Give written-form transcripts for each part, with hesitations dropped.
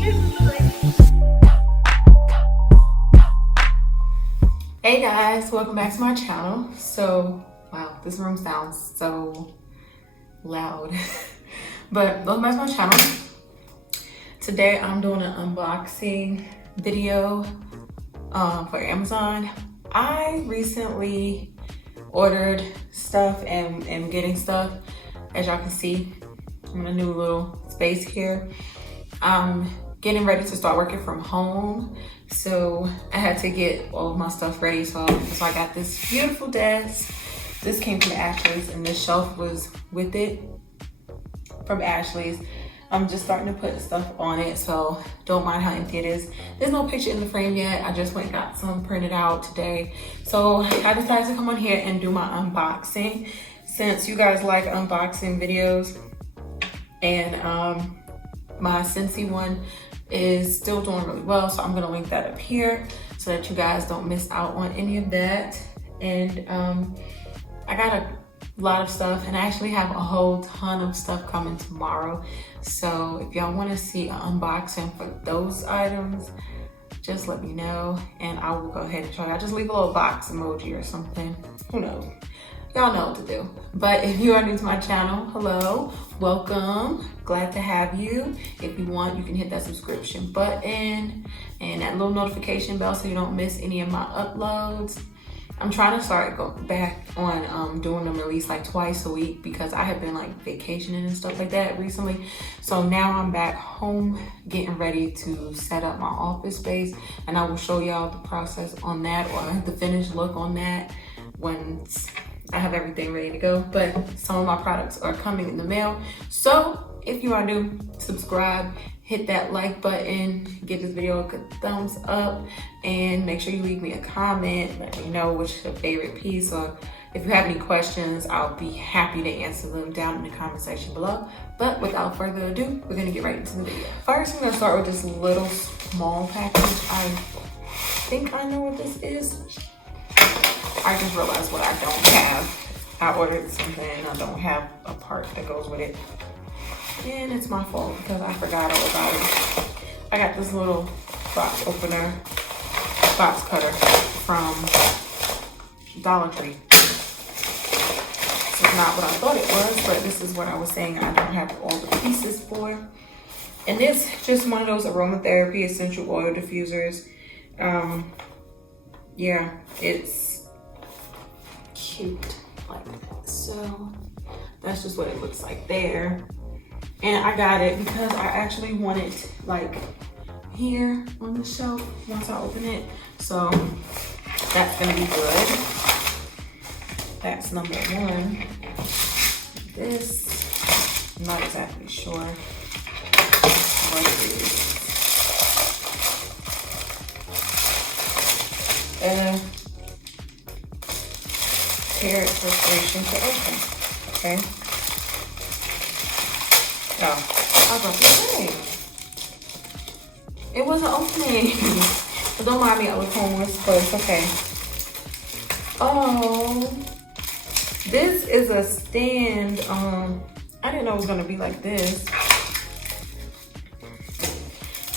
Hey guys, welcome back to my channel. So, wow, this room sounds so loud. But welcome back to my channel. Today I'm doing an unboxing video for Amazon. I recently ordered stuff and am getting stuff. As y'all can see, I'm in a new little space here. I'm getting ready to start working from home. So I had to get all of my stuff ready. So I got this beautiful desk. This came from Ashley's and this shelf was with it from Ashley's. I'm just starting to put stuff on it, so don't mind how empty it is. There's no picture in the frame yet. I just went and got some printed out today. So I decided to come on here and do my unboxing since you guys like unboxing videos. And my SCENTSY one is still doing really well, so I'm gonna link that up here so that you guys don't miss out on any of that. And I got a lot of stuff, and I actually have a whole ton of stuff coming tomorrow. So if y'all want to see an unboxing for those items, just let me know and I will go ahead and show you. I'll just leave a little box emoji or something, who knows. Y'all know what to do. But if you are new to my channel, hello, welcome, glad to have you. If you want, you can hit that subscription button and that little notification bell so you don't miss any of my uploads. I'm trying to start going back on doing them at least like twice a week because I have been like vacationing and stuff like that recently. So now I'm back home getting ready to set up my office space, and I will show y'all the process on that, or the finished look on that once I have everything ready to go. But some of my products are coming in the mail. So if you are new, subscribe, hit that like button, give this video a good thumbs up, and make sure you leave me a comment. Let me know what's your favorite piece, or if you have any questions, I'll be happy to answer them down in the comment section below. But without further ado, we're gonna get right into the video. First, I'm gonna start with this little small package. I think I know what this is. I just realized what I don't have. I ordered something and I don't have a part that goes with it. And it's my fault because I forgot all about it. I got this little box opener, box cutter from Dollar Tree. It's not what I thought it was, but this is what I was saying I don't have all the pieces for. And this just one of those aromatherapy essential oil diffusers. Yeah, it's cute like that. So that's just what it looks like there. And I got it because I actually want it like here on the shelf once I open it. So that's gonna be good. That's number one. This, I'm not exactly sure what it is. Carrot preparation to open, okay? Oh, I was about to say, it wasn't opening. But don't mind me, I was homeless, but it's okay. Oh, this is a stand. I didn't know it was gonna be like this.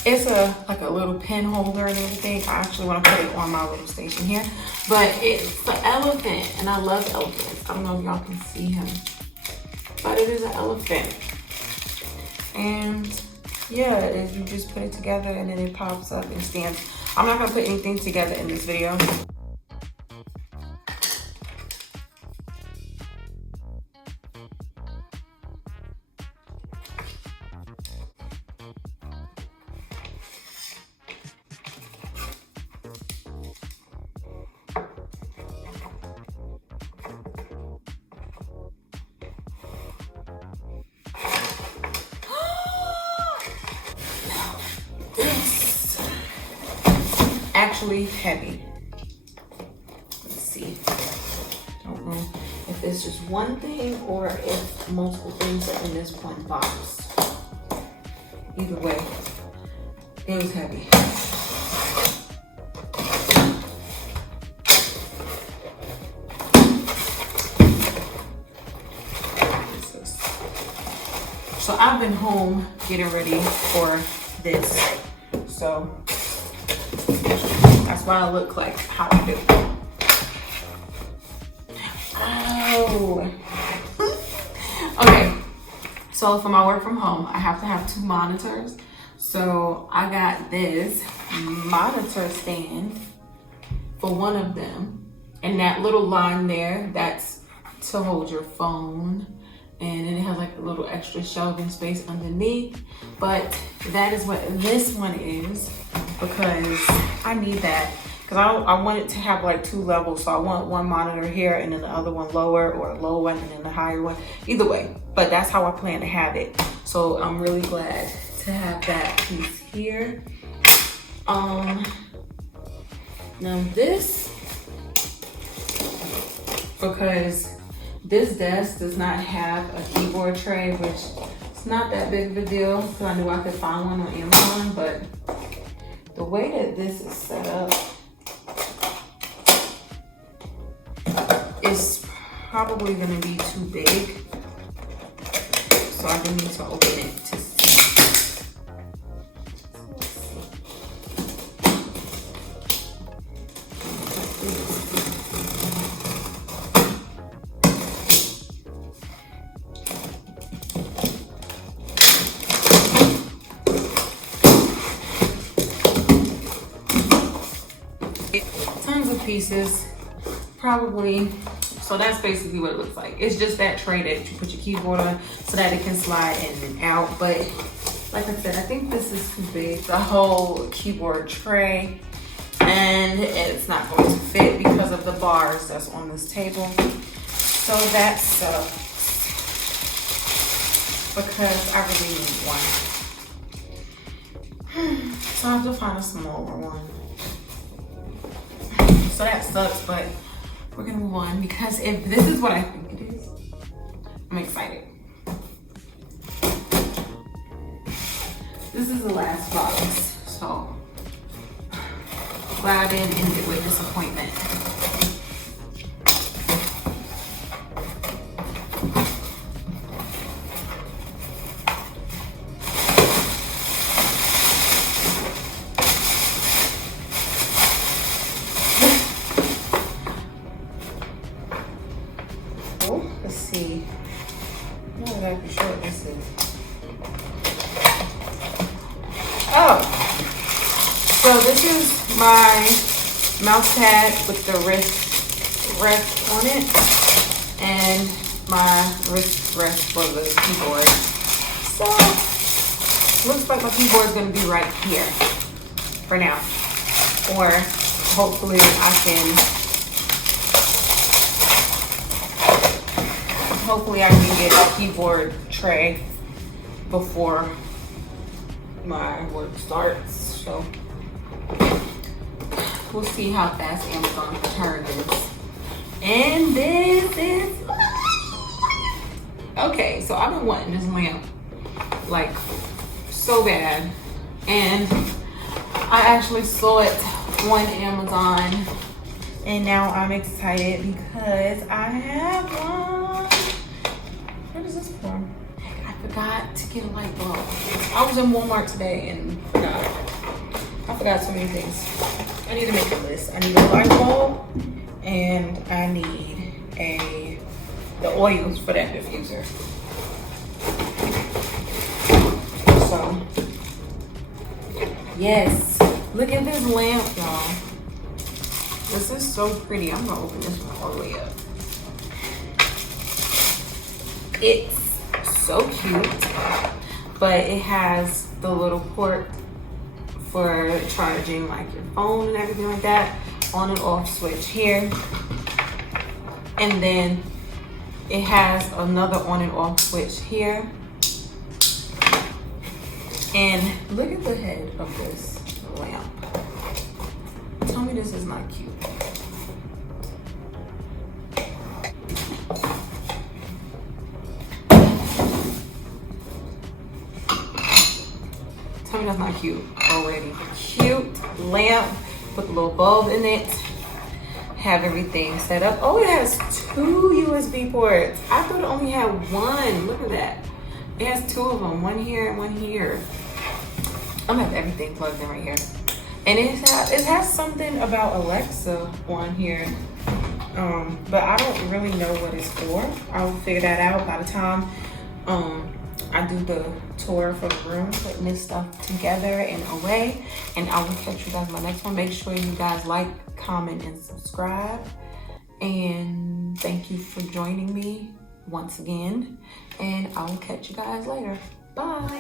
It's like a little pen holder and everything. I actually want to put it on my little station here. But it's an elephant, and I love elephants. I don't know if y'all can see him, but it is an elephant. And yeah, you just put it together and then it pops up and stands. I'm not gonna put anything together in this video. Actually heavy. Let's see. Don't know if it's just one thing or if multiple things are in this one box. Either way, it was heavy. So I've been home getting ready for this. So that's why I look like how I do. Oh. Okay, so for my work from home, I have to have 2 monitors. So I got this monitor stand for one of them. And that little line there, that's to hold your phone. And then it has like a little extra shelving space underneath. But that is what this one is, because I need that. Because I want it to have like 2 levels. So I want one monitor here and then the other one lower, or a low one and then the higher one. Either way, but that's how I plan to have it. So I'm really glad to have that piece here. Now this, because this desk does not have a keyboard tray, which it's not that big of a deal, because I knew I could find one on Amazon, but the way that this is set up is probably gonna be too big. So I do need to open it to see. Tons of pieces, probably. So that's basically what it looks like. It's just that tray that you put your keyboard on so that it can slide in and out. But like I said, I think this is too big, the whole keyboard tray, and it's not going to fit because of the bars that's on this table. So that sucks, because I really need one. So I have to find a smaller one. So that sucks, but we're gonna move on, because if this is what I think it is, I'm excited. This is the last box, so glad I didn't end it with disappointment. Let's see. I'm not exactly sure what this is. Oh, so this is my mouse pad with the wrist rest on it, and my wrist rest for the keyboard. So looks like my keyboard is going to be right here for now, or hopefully I can. Hopefully I can get a keyboard tray before my work starts. So we'll see how fast Amazon return this. And this is, okay, so I've been wanting this lamp like so bad. And I actually saw it on Amazon. And now I'm excited because I have one. What is this for? I forgot to get a light bulb. I was in Walmart today and forgot. I forgot so many things. I need to make a list. I need a light bulb and I need the oils for that diffuser. So, yes. Look at this lamp, y'all. This is so pretty. I'm gonna open this one all the way up. It's so cute, but it has the little port for charging like your phone and everything like that, on and off switch here. And then it has another on and off switch here. And look at the head of this lamp. Tell me this is not cute. Tell me that's not cute already. Cute lamp with a little bulb in it. Have everything set up. Oh, it has 2 USB ports. I thought it only had 1. Look at that. It has 2 of them. One here and one here. I'm gonna have everything plugged in right here. And it has something about Alexa on here, but I don't really know what it's for. I'll figure that out by the time I do the tour for the room, putting this stuff together and away. And I will catch you guys in my next one. Make sure you guys like, comment, and subscribe. And thank you for joining me once again. And I will catch you guys later. Bye.